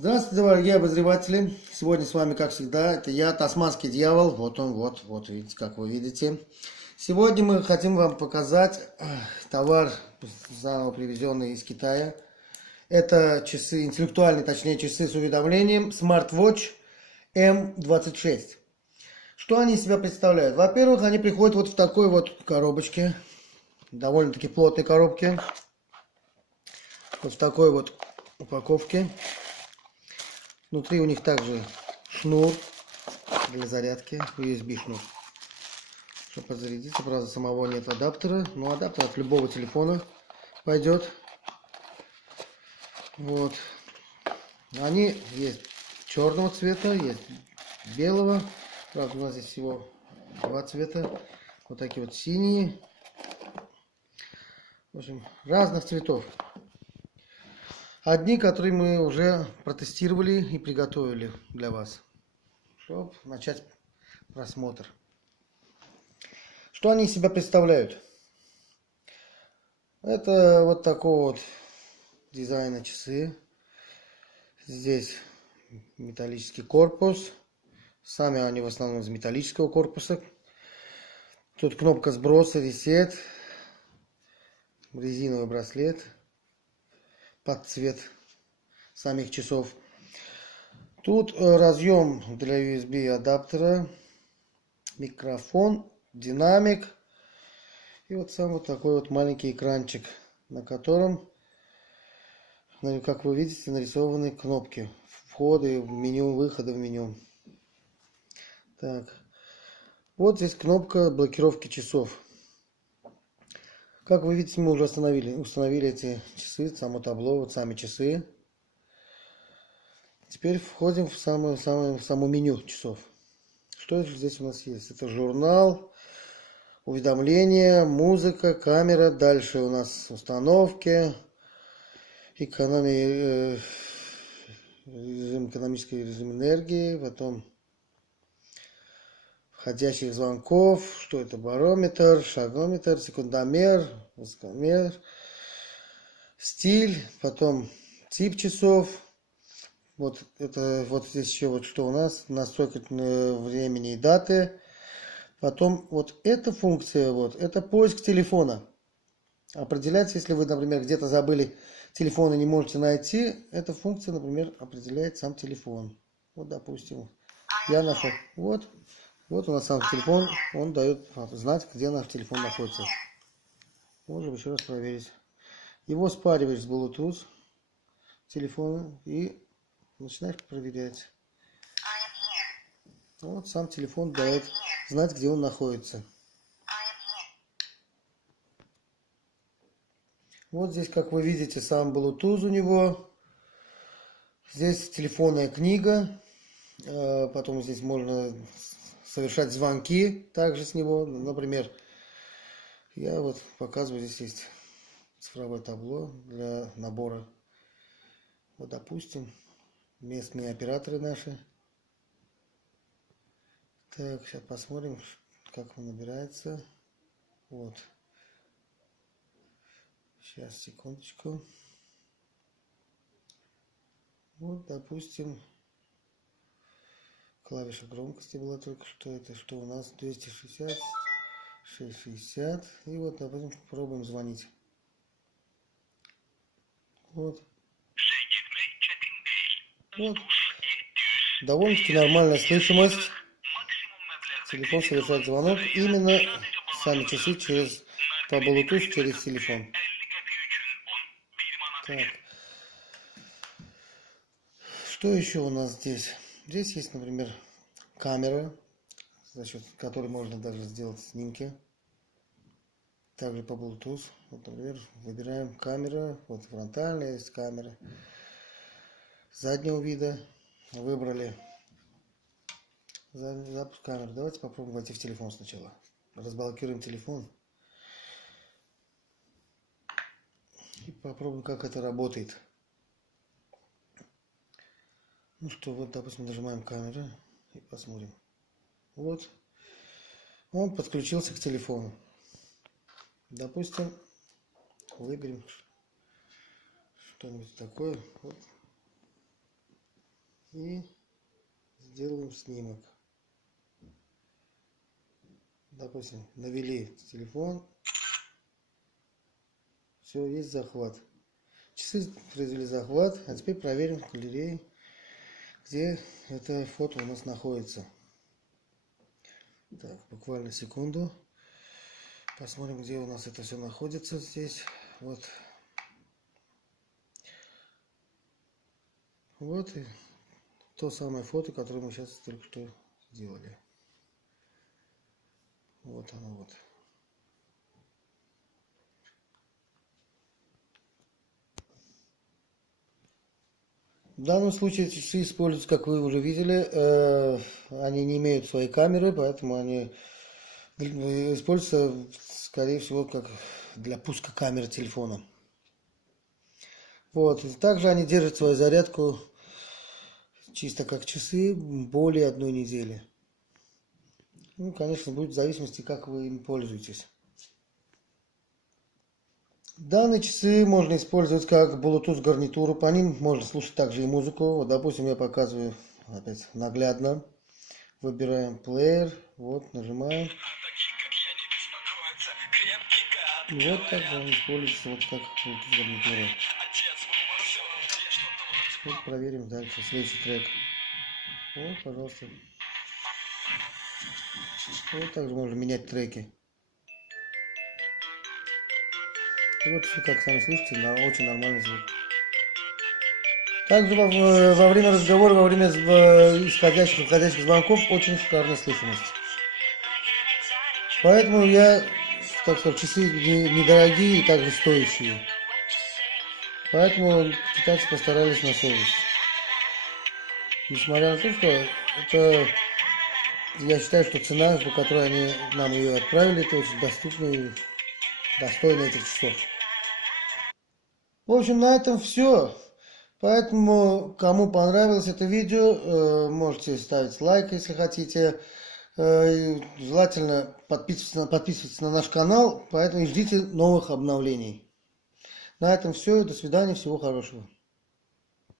Здравствуйте, дорогие обозреватели! Сегодня с вами, как всегда, это я, Тасманский дьявол. Вот он, вот, видите, как вы видите. Сегодня мы хотим вам показать товар, заново привезенный из Китая. Это часы, интеллектуальные, точнее, часы с уведомлением Smartwatch M26. Что они из себя представляют? Во-первых, они приходят вот в такой вот коробочке, довольно-таки плотной коробке. Вот в такой вот упаковке. Внутри у них также шнур для зарядки, USB шнур, чтобы подзарядиться. Правда, самого нет адаптера, но адаптер от любого телефона пойдет. Вот. Они есть черного цвета, есть белого. Правда, у нас здесь всего два цвета. Вот такие вот синие. В общем, разных цветов. Одни, которые мы уже протестировали и приготовили для вас, чтобы начать просмотр. Что они из себя представляют? Это вот такого вот дизайна часы. Здесь металлический корпус. Сами они в основном из металлического корпуса. Тут кнопка сброса, ресет. Резиновый браслет под цвет самих часов. Тут разъем для USB адаптера, микрофон, динамик и вот сам вот такой вот маленький экранчик, на котором, как вы видите, нарисованы кнопки входа в меню, выхода в меню. Так, вот здесь кнопка блокировки часов. Как вы видите, мы уже установили эти часы, само табло, вот сами часы. Теперь входим в само меню часов. Что здесь у нас есть? Это журнал, уведомления, музыка, камера. Дальше у нас установки, экономический режим энергии, потом входящих звонков, что это, барометр, шагометр, секундомер, воскомер, стиль, потом тип часов. Вот это вот здесь еще вот что у нас, настройка времени и даты. Потом вот эта функция, вот это поиск телефона. Определяется, если вы, например, где-то забыли телефон и не можете найти, эта функция, например, определяет сам телефон. Вот, допустим, я нашел. Вот у нас сам телефон, он дает знать, где наш телефон находится. Можем еще раз проверить. Его спариваешь с Bluetooth телефона и начинаешь проверять. Вот сам телефон дает знать, где он находится. Вот здесь, как вы видите, сам Bluetooth у него. Здесь телефонная книга. Потом здесь можно совершать звонки также с него. Например, я вот показываю, здесь есть цифровое табло для набора. Вот, допустим, местные операторы наши. Так, сейчас посмотрим, как он набирается. Вот. Сейчас, секундочку. Вот, допустим, клавиша громкости была только что. Это что у нас? 260, 660. И вот, допустим, пробуем звонить. Вот. Вот. Довольно-таки нормальная слышимость. Телефон совершает звонок. Именно сами часы по Bluetooth через телефон. Так. Что еще у нас здесь? Здесь есть, например, камера, за счет которой можно даже сделать снимки. Также по Bluetooth. Вот, например, выбираем камера. Вот фронтальная есть камера. Заднего вида. Выбрали запуск камеры. Давайте попробуем войти в телефон сначала. Разблокируем телефон. И попробуем, как это работает. Ну что, вот, допустим, нажимаем камеру и посмотрим. Вот. Он подключился к телефону. Допустим, выберем что-нибудь такое. Вот. И сделаем снимок. Допустим, навели телефон. Все, есть захват. Часы произвели захват. А теперь проверим в галерее, где это фото у нас находится. Так, буквально секунду. Посмотрим, где у нас это все находится здесь. Вот. Вот и то самое фото, которое мы сейчас только что сделали. Вот оно вот. В данном случае эти часы используются, как вы уже видели, они не имеют своей камеры, поэтому они используются, скорее всего, как для пуска камеры телефона. Вот. И также они держат свою зарядку чисто как часы более 1 недели. Ну, конечно, будет в зависимости, как вы им пользуетесь. Данные часы можно использовать как Bluetooth гарнитуру. По ним можно слушать также и музыку. Вот, допустим, я показываю опять наглядно. Выбираем плеер. Вот, нажимаем. И вот так он используется вот как Bluetooth гарнитура. Теперь проверим дальше следующий трек. Вот, пожалуйста. Вот также можно менять треки. И вот все, как сами слышите, очень нормальный звук. Также во время разговора, во время исходящих и входящих звонков очень шикарная слышимость. Поэтому я, так сказать, часы недорогие и также стоящие. Поэтому китайцы постарались на совесть. Несмотря на то, что это, я считаю, что цена, по которой они нам ее отправили, это очень доступная и достойная этих часов. В общем, на этом все. Поэтому, кому понравилось это видео, можете ставить лайк, если хотите. Желательно подписываться на наш канал, поэтому ждите новых обновлений. На этом все. До свидания. Всего хорошего.